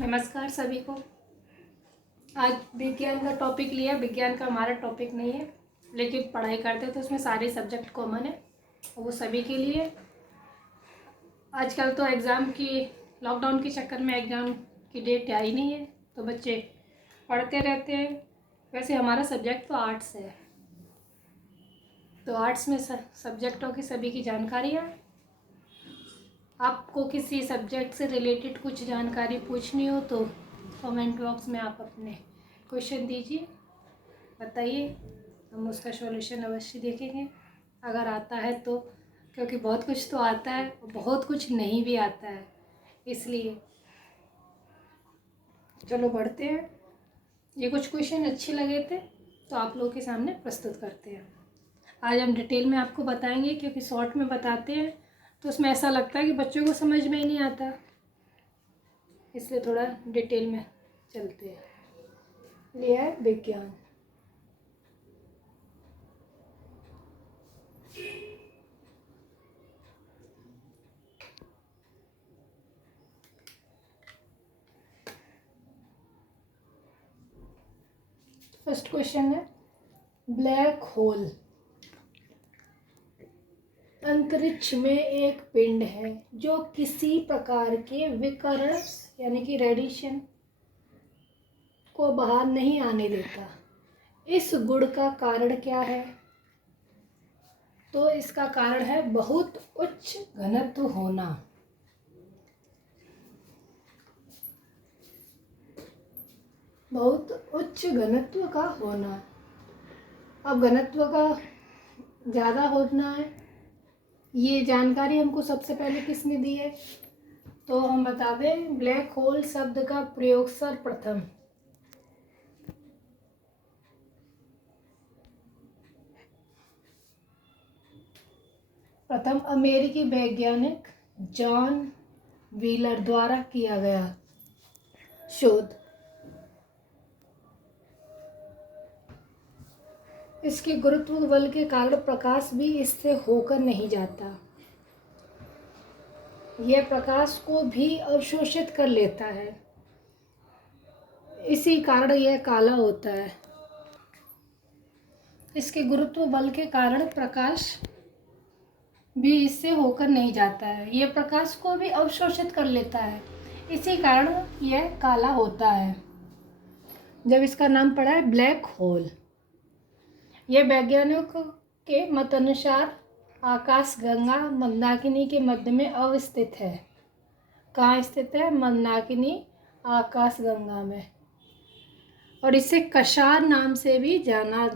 नमस्कार सभी को। आज विज्ञान का टॉपिक लिया। विज्ञान का हमारा टॉपिक नहीं है, लेकिन पढ़ाई करते हैं तो उसमें सारे सब्जेक्ट कॉमन है और वो सभी के लिए। आजकल तो एग्ज़ाम की लॉकडाउन के चक्कर में एग्ज़ाम की डेट आई नहीं है, तो बच्चे पढ़ते रहते हैं। वैसे हमारा सब्जेक्ट तो आर्ट्स है, तो आर्ट्स में सब्जेक्टों की सभी की जानकारियाँ। आपको किसी सब्जेक्ट से रिलेटेड कुछ जानकारी पूछनी हो तो कमेंट बॉक्स में आप अपने क्वेश्चन दीजिए, बताइए, हम उसका सॉल्यूशन अवश्य देखेंगे अगर आता है तो, क्योंकि बहुत कुछ तो आता है और बहुत कुछ नहीं भी आता है, इसलिए चलो बढ़ते हैं। ये कुछ क्वेश्चन अच्छे लगे थे तो आप लोगों के सामने प्रस्तुत करते हैं। आज हम डिटेल में आपको बताएंगे, क्योंकि शॉर्ट में बताते हैं तो उसमें ऐसा लगता है कि बच्चों को समझ में ही नहीं आता, इसलिए थोड़ा डिटेल में चलते हैं। लिया है विज्ञान। फर्स्ट क्वेश्चन है, ब्लैक होल अंतरिक्ष में एक पिंड है जो किसी प्रकार के विकिरण यानी कि रेडिएशन को बाहर नहीं आने देता। इस गुण का कारण क्या है? तो इसका कारण है बहुत उच्च घनत्व होना। बहुत उच्च घनत्व का होना। अब घनत्व का ज़्यादा होना है, ये जानकारी हमको सबसे पहले किसने दी है? तो हम बता दें, ब्लैक होल शब्द का प्रयोग सर्वप्रथम अमेरिकी वैज्ञानिक जॉन व्हीलर द्वारा किया गया शोध। इसके गुरुत्व बल के कारण प्रकाश भी इससे होकर नहीं जाता। यह प्रकाश को भी अवशोषित कर लेता है, इसी कारण यह काला होता है। इसके गुरुत्व बल के कारण प्रकाश भी इससे होकर नहीं जाता है, यह प्रकाश को भी अवशोषित कर लेता है, इसी कारण यह काला होता है। जब इसका नाम पड़ा है ब्लैक होल। यह वैज्ञानिकों के मत अनुसार आकाशगंगा मंदाकिनी के मध्य में अवस्थित है। कहाँ स्थित है? मंदाकिनी आकाशगंगा में। और इसे कशार नाम से भी जाना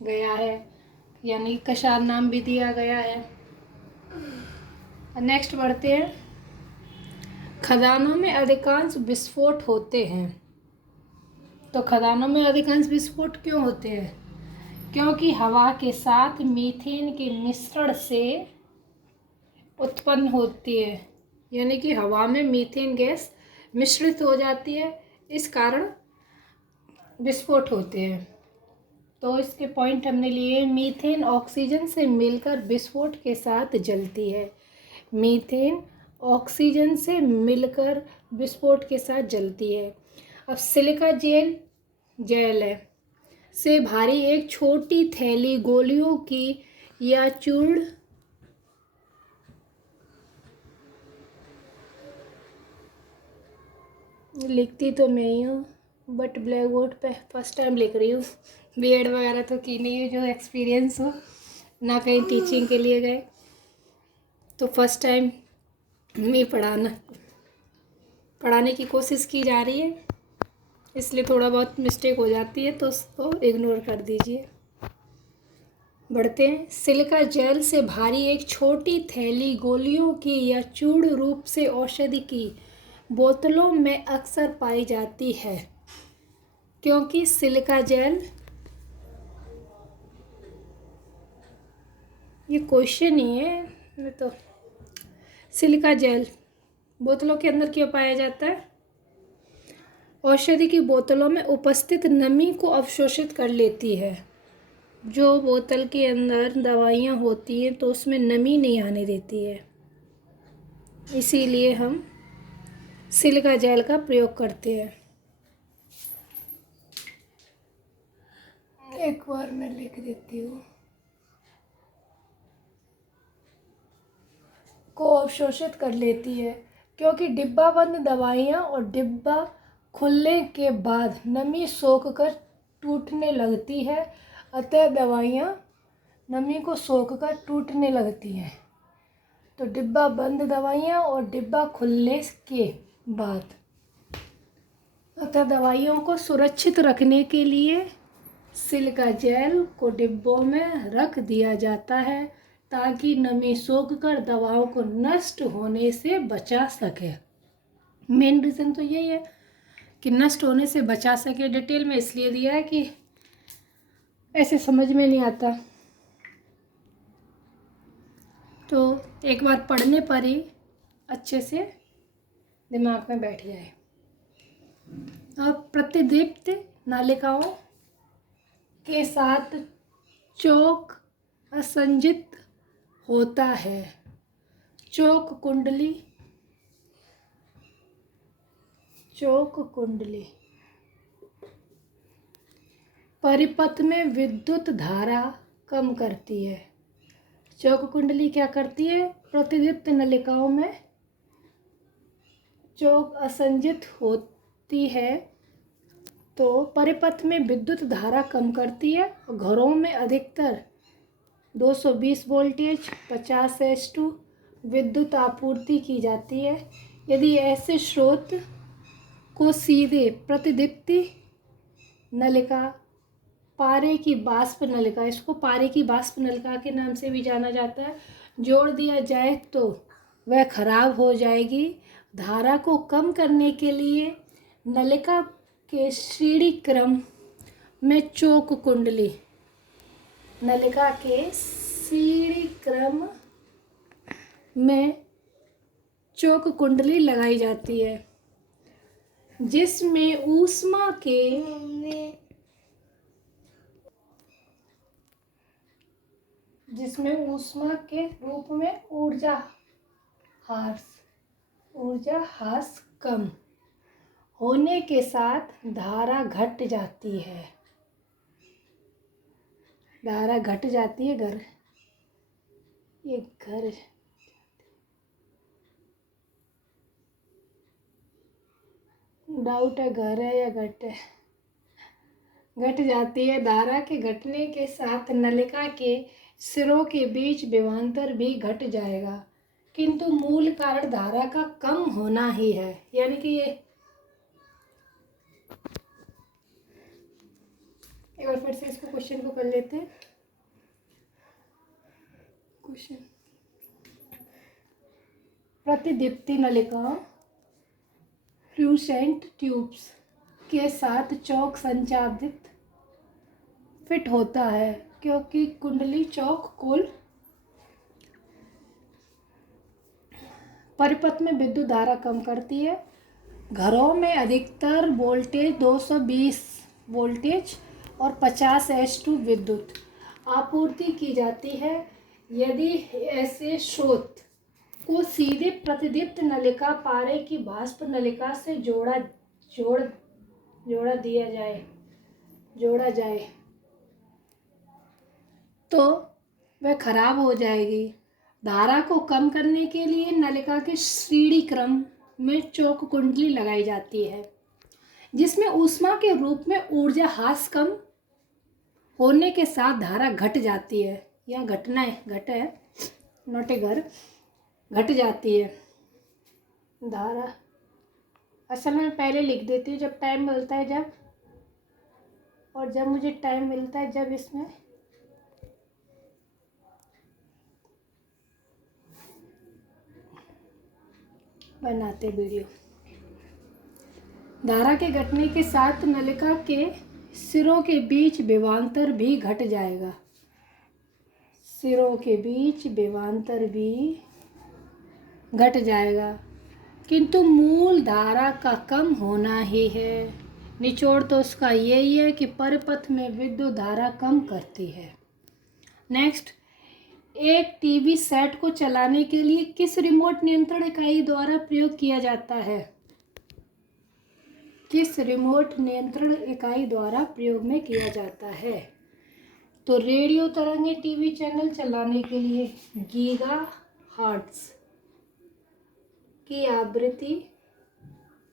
गया है, यानी कशार नाम भी दिया गया है। नेक्स्ट बढ़ते हैं। खदानों में अधिकांश विस्फोट होते हैं। तो खदानों में अधिकांश विस्फोट क्यों होते हैं? क्योंकि हवा के साथ मीथेन के मिश्रण से उत्पन्न होती है, यानी कि हवा में मीथेन गैस मिश्रित हो जाती है, इस कारण विस्फोट होते हैं। तो इसके पॉइंट हमने लिए, मीथेन ऑक्सीजन से मिलकर विस्फोट के साथ जलती है। मीथेन ऑक्सीजन से मिलकर विस्फोट के साथ जलती है। अब सिलिका जेल है से भारी एक छोटी थैली गोलियों की या चूर्ण लिखती तो मैं ही हूँ, बट ब्लैक बोर्ड पे फर्स्ट टाइम लिख रही हूँ। बीएड वगैरह तो की नहीं है जो एक्सपीरियंस हो, ना कहीं टीचिंग के लिए गए, तो फर्स्ट टाइम मैं पढ़ाने की कोशिश की जा रही है, इसलिए थोड़ा बहुत मिस्टेक हो जाती है, तो उसको इग्नोर कर दीजिए। बढ़ते हैं। सिलिका जेल से भारी एक छोटी थैली गोलियों की या चूर्ण रूप से औषधि की बोतलों में अक्सर पाई जाती है, क्योंकि सिलिका जेल, ये क्वेश्चन ही है तो, सिलिका जेल बोतलों के अंदर क्यों पाया जाता है? औषधि की बोतलों में उपस्थित नमी को अवशोषित कर लेती है। जो बोतल के अंदर दवाइयाँ होती हैं तो उसमें नमी नहीं आने देती है, इसीलिए हम सिलिका जेल का प्रयोग करते हैं। एक बार मैं लिख देती हूँ। को अवशोषित कर लेती है, क्योंकि डिब्बाबंद दवाइयाँ और डिब्बा खुलने के बाद नमी सोखकर टूटने लगती है, अतः दवाइयाँ नमी को सोखकर टूटने लगती हैं। तो डिब्बा बंद दवाइयाँ और डिब्बा खुलने के बाद, अतः दवाइयों को सुरक्षित रखने के लिए सिलिका जेल को डिब्बों में रख दिया जाता है, ताकि नमी सोखकर दवाओं को नष्ट होने से बचा सके। मेन रीज़न तो यही है कि नष्ट होने से बचा सके। डिटेल में इसलिए दिया है कि ऐसे समझ में नहीं आता, तो एक बार पढ़ने पर ही अच्छे से दिमाग में बैठ जाए। अब प्रतिदीप्त नलिकाओं के साथ चोक असंजित होता है। चोक कुंडली परिपथ में विद्युत धारा कम करती है। चोक कुंडली क्या करती है? प्रतिदीप्त नलिकाओं में चोक असंजित होती है तो परिपथ में विद्युत धारा कम करती है। घरों में अधिकतर 220 वोल्टेज 50S2 विद्युत आपूर्ति की जाती है। यदि ऐसे स्रोत को सीधे प्रतिदीप्ति नलिका, पारे की वाष्प नलिका, इसको पारे की वाष्प नलिका के नाम से भी जाना जाता है, जोड़ दिया जाए तो वह खराब हो जाएगी। धारा को कम करने के लिए नलिका के श्रेणी क्रम में चोक कुंडली, नलिका के श्रेणी क्रम में चोक कुंडली लगाई जाती है, जिसमें ऊष्मा के रूप में ऊर्जा हास कम होने के साथ धारा घट जाती है। डाउट है घर है या घट है। घट जाती है। धारा के घटने के साथ नलिका के सिरों के बीच विभवांतर भी घट जाएगा, किंतु मूल कारण धारा का कम होना ही है। यानी कि ये एक बार फिर से इसको क्वेश्चन को कर लेते हैं। क्वेश्चन, प्रतिदीप्ति नलिकाओं फ्लूसेंट ट्यूब्स के साथ चौक संचालित फिट होता है, क्योंकि कुंडली चौक कोल परिपथ में विद्युत धारा कम करती है। घरों में अधिकतर वोल्टेज 220 वोल्टेज और 50S2 विद्युत आपूर्ति की जाती है। यदि ऐसे स्रोत को सीधे प्रतिदीप्त नलिका, पारे की वाष्प नलिका से जोड़ा जाए तो वह खराब हो जाएगी। धारा को कम करने के लिए नलिका के श्रेणी क्रम में चोक कुंडली लगाई जाती है, जिसमें ऊष्मा के रूप में ऊर्जा हास कम होने के साथ धारा घट जाती है। या घटना है, घट है नोटे घर, घट जाती है धारा। असल में पहले लिख देती हूँ जब टाइम मिलता है, जब मुझे टाइम मिलता है जब इसमें बनाते वीडियो। धारा के घटने के साथ नलिका के सिरों के बीच विभवांतर भी घट जाएगा। किंतु मूल धारा का कम होना ही है। निचोड़ तो उसका यही है कि परिपथ में विद्युत धारा कम करती है। नेक्स्ट, एक टीवी सेट को चलाने के लिए किस रिमोट नियंत्रण इकाई द्वारा प्रयोग किया जाता है? किस रिमोट नियंत्रण इकाई द्वारा प्रयोग में किया जाता है? तो रेडियो तरंगे टीवी चैनल चलाने के लिए गीगा हर्ट्ज की आवृत्ति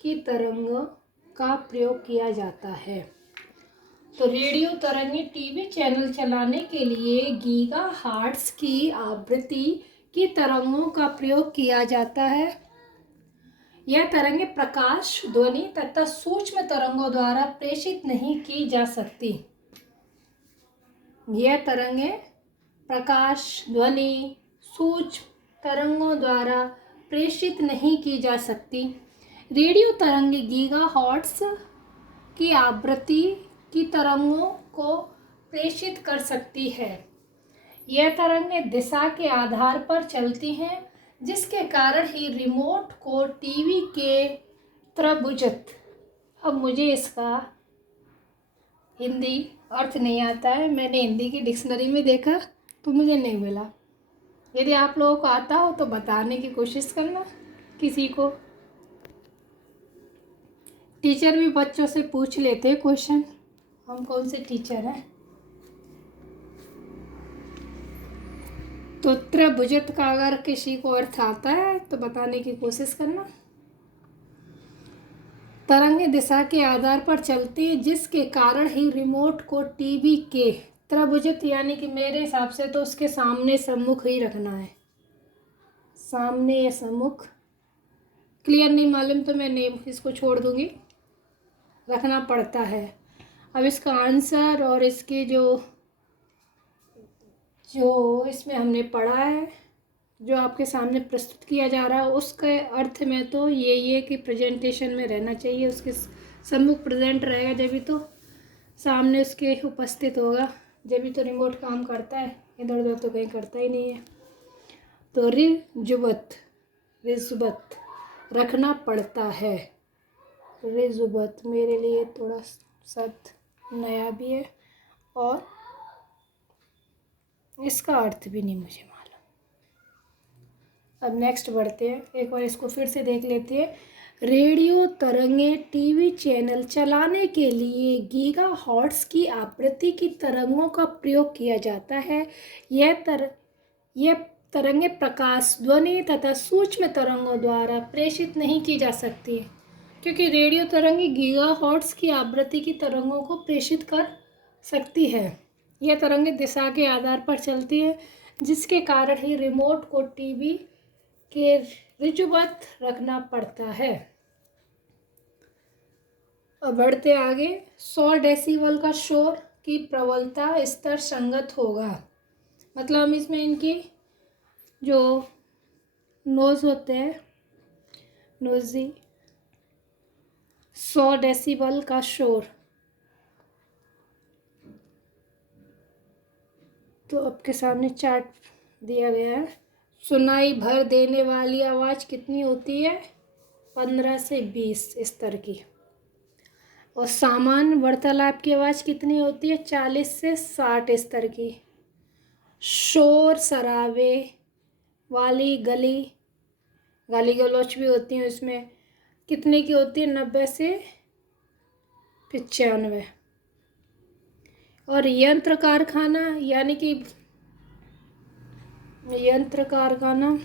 की तरंगों का प्रयोग किया जाता है। तो रेडियो तरंगे टीवी चैनल चलाने के लिए गीगा हर्ट्ज की आवृत्ति की तरंगों का प्रयोग किया जाता है। यह तरंगे प्रकाश, ध्वनि तथा सूक्ष्म तरंगों द्वारा प्रेषित नहीं की जा सकती। यह तरंगे प्रकाश, ध्वनि, सूक्ष्म तरंगों द्वारा प्रेषित नहीं की जा सकती। रेडियो तरंगे गीगाहर्ट्ज की आवृत्ति की तरंगों को प्रेषित कर सकती है। यह तरंगें दिशा के आधार पर चलती हैं, जिसके कारण ही रिमोट को टीवी के त्रिभुजत, अब मुझे इसका हिंदी अर्थ नहीं आता है, मैंने हिंदी की डिक्शनरी में देखा तो मुझे नहीं मिला। यदि आप लोगों को आता हो तो बताने की कोशिश करना किसी को। टीचर भी बच्चों से पूछ लेते हैं क्वेश्चन, हम कौन से टीचर हैं। तो त्रिभुजत का अगर किसी को अर्थ आता है तो बताने की कोशिश करना। तरंगे दिशा के आधार पर चलती है, जिसके कारण ही रिमोट को टीवी के त्रिभुजत, यानी कि मेरे हिसाब से तो उसके सामने सम्मुख ही रखना है, सामने या सम्मुख, क्लियर नहीं मालूम तो मैं नेम इसको छोड़ दूंगी, रखना पड़ता है। अब इसका आंसर और इसके जो इसमें हमने पढ़ा है, जो आपके सामने प्रस्तुत किया जा रहा है, उसके अर्थ में तो ये कि प्रेजेंटेशन में रहना चाहिए, उसके सम्मुख प्रेजेंट रहेगा, जब भी तो सामने उसके उपस्थित होगा, जब भी तो रिमोट काम करता है, इधर उधर तो कहीं करता ही नहीं है। तो रिजुबत रखना पड़ता है। रिजुबत मेरे लिए थोड़ा शब्द नया भी है और इसका अर्थ भी नहीं मुझे मालूम। अब नेक्स्ट बढ़ते हैं, एक बार इसको फिर से देख लेते हैं। रेडियो तरंगे टीवी चैनल चलाने के लिए गीगाहर्ट्ज की आवृत्ति की तरंगों का प्रयोग किया जाता है। यह तरंगे प्रकाश, ध्वनि तथा सूक्ष्म तरंगों द्वारा प्रेषित नहीं की जा सकती, क्योंकि रेडियो तरंगे गीगाहर्ट्ज की आवृत्ति की तरंगों को प्रेषित कर सकती है। यह तरंगें दिशा के आधार पर चलती है, जिसके कारण ही रिमोट को टीवी के रिजुबत रखना पड़ता है। अब बढ़ते आगे। 100 डेसिबल का शोर की प्रबलता स्तर संगत होगा, मतलब हम इसमें इनकी जो नोज होते हैं, नोजी, 100 डेसिबल का शोर, तो आपके सामने चार्ट दिया गया है। सुनाई भर देने वाली आवाज़ कितनी होती है? 15 से 20 स्तर की। और सामान्य वार्तालाप की आवाज़ कितनी होती है? 40 से 60 स्तर की। शोर शराबे वाली गाली गलौच भी होती हैं, उसमें कितने की होती है? 90 से 95। और यंत्र कारखाना, यानी कि यंत्र कारखाना,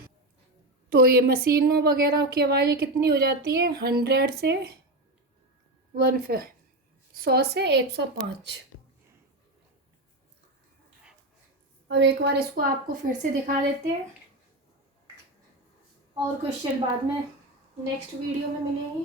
तो ये मशीनों वगैरह की आवाज़ें कितनी हो जाती है? 100 से 100 से 105। अब एक बार इसको आपको फिर से दिखा देते हैं, और क्वेश्चन बाद में नेक्स्ट वीडियो में मिलेंगे।